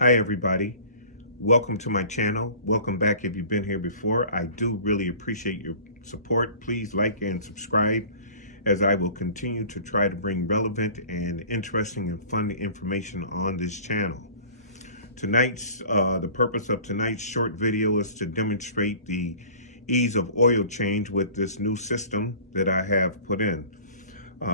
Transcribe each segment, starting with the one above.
Hi everybody, welcome to my channel. Welcome back if you've been here before. I do really appreciate your support. Please like and subscribe as I will continue to try to bring relevant and interesting and fun information on this channel. The purpose of tonight's short video is to demonstrate the ease of oil change with this new system that I have put in.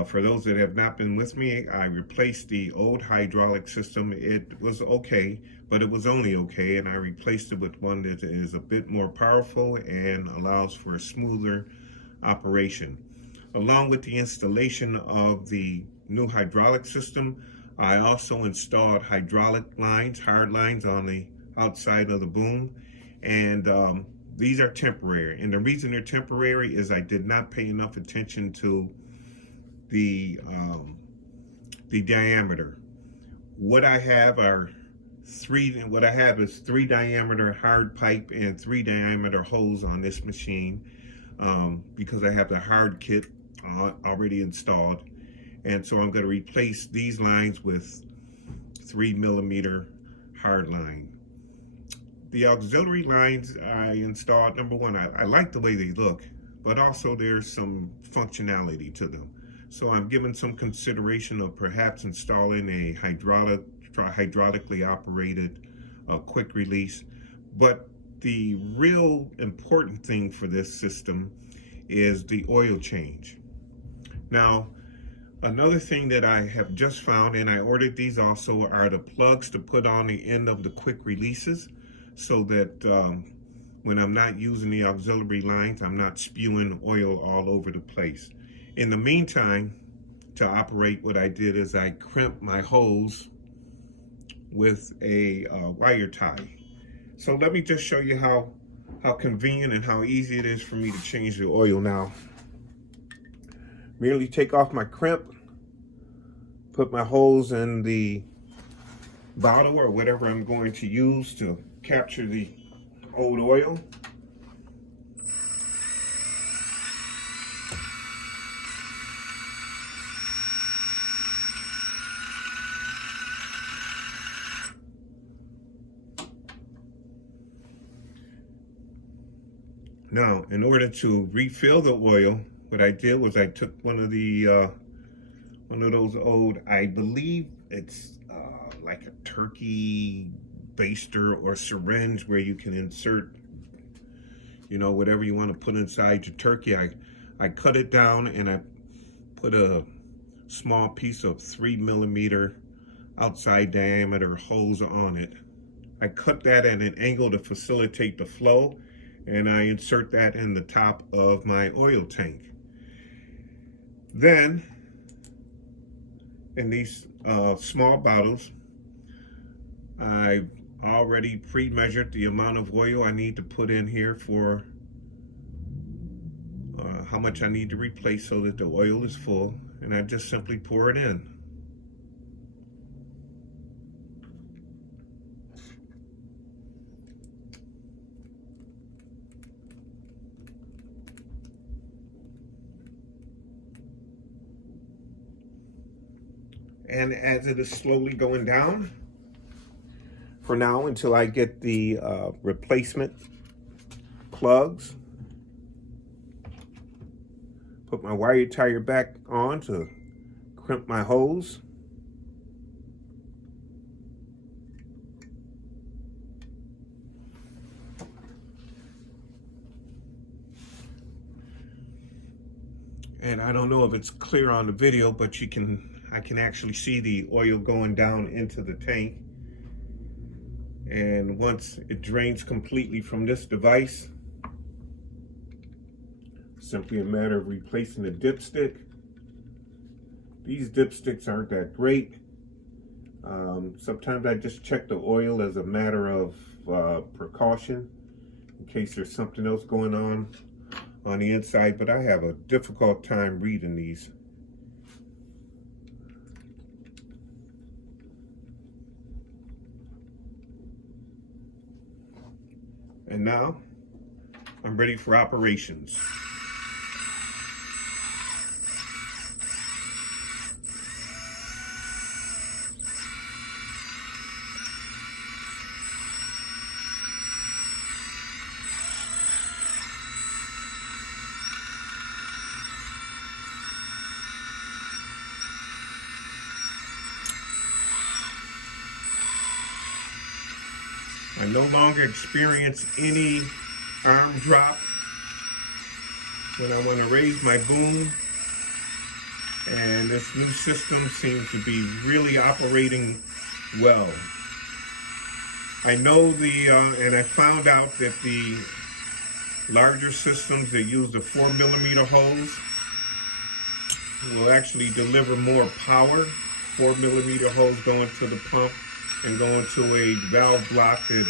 For those that have not been with me, I replaced the old hydraulic system. It was okay, but it was only okay, and I replaced it with one that is a bit more powerful and allows for a smoother operation. Along with the installation of the new hydraulic system, I also installed hydraulic lines, hard lines on the outside of the boom, and these are temporary. And the reason they're temporary is I did not pay enough attention to the diameter. What I have is three diameter hard pipe and 3 diameter hose on this machine, because I have the hard kit already installed, and so I'm going to replace these lines with 3mm hard line. The auxiliary lines I installed, number one, I like the way they look, but also there's some functionality to them. So I'm giving some consideration of perhaps installing a hydraulically operated quick release. But the real important thing for this system is the oil change. Now, another thing that I have just found, and I ordered these also, are the plugs to put on the end of the quick releases, so that when I'm not using the auxiliary lines, I'm not spewing oil all over the place. In the meantime, to operate, what I did is I crimped my hose with a wire tie. So let me just show you how convenient and how easy it is for me to change the oil now. Merely take off my crimp, put my hose in the bottle or whatever I'm going to use to capture the old oil. Now, in order to refill the oil, what I did was I took one of those old, I believe it's like a turkey baster or syringe where you can insert, whatever you want to put inside your turkey. I cut it down and I put a small piece of 3mm outside diameter hose on it. I cut that at an angle to facilitate the flow, and I insert that in the top of my oil tank. Then, in these small bottles, I've already pre-measured the amount of oil I need to put in here for how much I need to replace so that the oil is full, and I just simply pour it in. And as it is slowly going down, for now, until I get the replacement plugs, put my wire tire back on to crimp my hose. And I don't know if it's clear on the video, but I can actually see the oil going down into the tank. And once it drains completely from this device, simply a matter of replacing the dipstick. These dipsticks aren't that great. Sometimes I just check the oil as a matter of precaution in case there's something else going on the inside, but I have a difficult time reading these. And now I'm ready for operations. I no longer experience any arm drop when I want to raise my boom, and this new system seems to be really operating well. I know and I found out that the larger systems that use the 4mm hose will actually deliver more power. 4mm hose going to the pump and going to a valve block that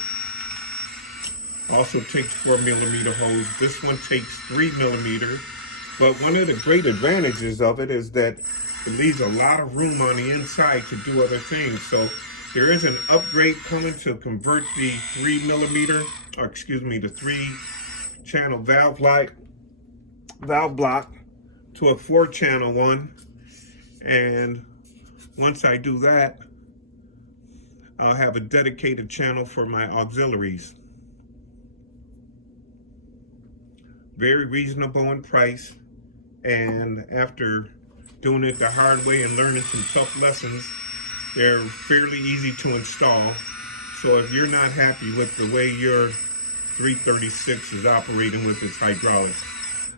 also takes 4mm hose. This one takes 3mm, but one of the great advantages of it is that it leaves a lot of room on the inside to do other things. So there is an upgrade coming to convert the 3mm, or excuse me, the 3-channel valve block to a 4-channel one. And once I do that, I'll have a dedicated channel for my auxiliaries. Very reasonable in price, and after doing it the hard way and learning some tough lessons, they're fairly easy to install. So if you're not happy with the way your 336 is operating with its hydraulics,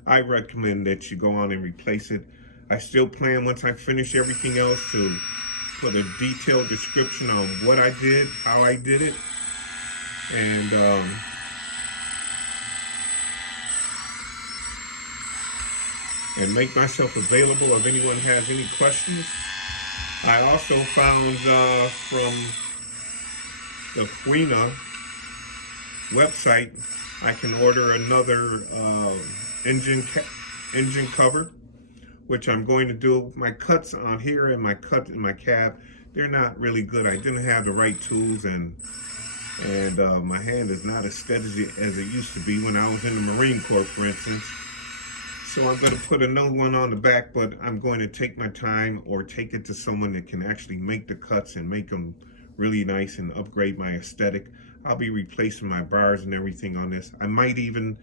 I recommend that you go on and replace it. I still plan, once I finish everything else, to put a detailed description on what I did, how I did it, and make myself available if anyone has any questions. I also found from the Quina website, I can order another engine cover, which I'm going to do. My cuts on here and my cut in my cab, they're not really good. I didn't have the right tools, and my hand is not as steady as it used to be when I was in the Marine Corps, for instance. So I'm going to put another one on the back, but I'm going to take my time or take it to someone that can actually make the cuts and make them really nice and upgrade my aesthetic. I'll be replacing my bars and everything on this. I might even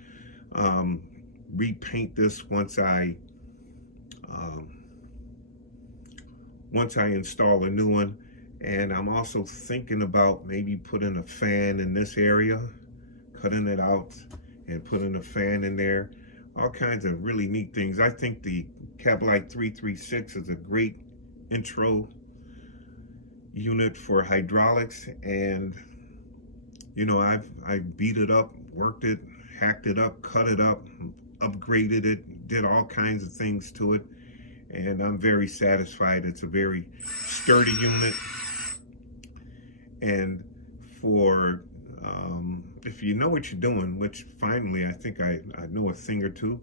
repaint this once I install a new one. And I'm also thinking about maybe putting a fan in this area, cutting it out and putting a fan in there. All kinds of really neat things. I think the Kabolite 336 is a great intro unit for hydraulics, and you know, I beat it up, worked it, hacked it up, cut it up, upgraded it, did all kinds of things to it, and I'm very satisfied. It's a very sturdy unit, and for if you know what you're doing, which finally I think I know a thing or two,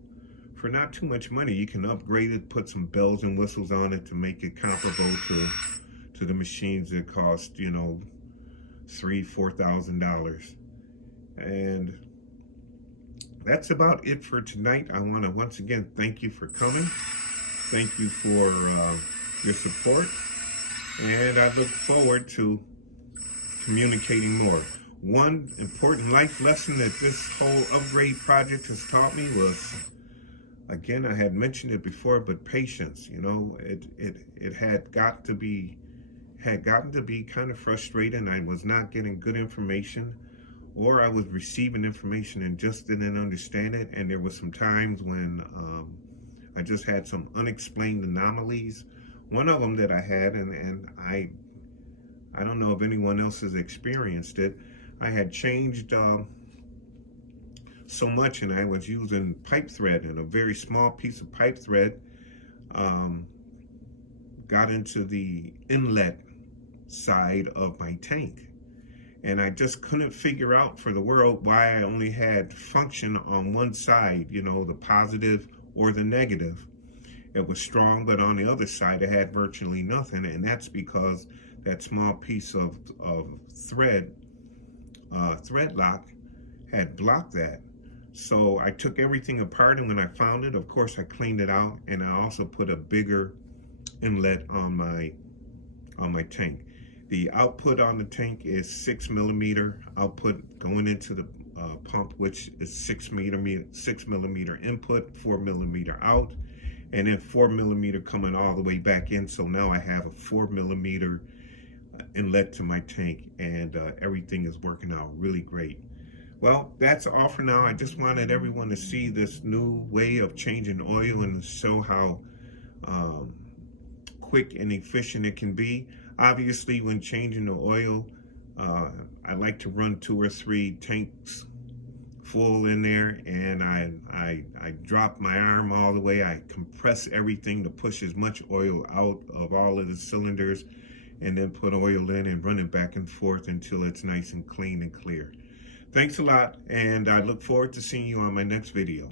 for not too much money you can upgrade it, put some bells and whistles on it to make it comparable to the machines that cost, you know, $3,000-$4,000. And that's about it for tonight. I want to once again thank you for coming. Thank you for your support, and I look forward to communicating more. One important life lesson that this whole upgrade project has taught me was, again, I had mentioned it before, but patience. You know, it had gotten to be kind of frustrating. I was not getting good information, or I was receiving information and just didn't understand it. And there were some times when I just had some unexplained anomalies. One of them that I had, and I don't know if anyone else has experienced it, I had changed so much, and I was using pipe thread, and a very small piece of pipe thread got into the inlet side of my tank. And I just couldn't figure out for the world why I only had function on one side, you know, the positive or the negative. It was strong, but on the other side it had virtually nothing, and that's because that small piece of thread lock had blocked that. So I took everything apart, and when I found it, of course, I cleaned it out, and I also put a bigger inlet on my tank. The output on the tank is 6mm output going into the pump, which is 6mm input, 4mm out, and then 4mm coming all the way back in. So now I have a 4mm inlet to my tank, and everything is working out really great. Well, that's all for now. I just wanted everyone to see this new way of changing oil and to show how um, quick and efficient it can be. Obviously, when changing the oil, I like to run 2 or 3 tanks full in there, and I drop my arm all the way. I compress everything to push as much oil out of all of the cylinders, and then put oil in and run it back and forth until it's nice and clean and clear. Thanks a lot, and I look forward to seeing you on my next video.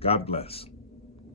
God bless.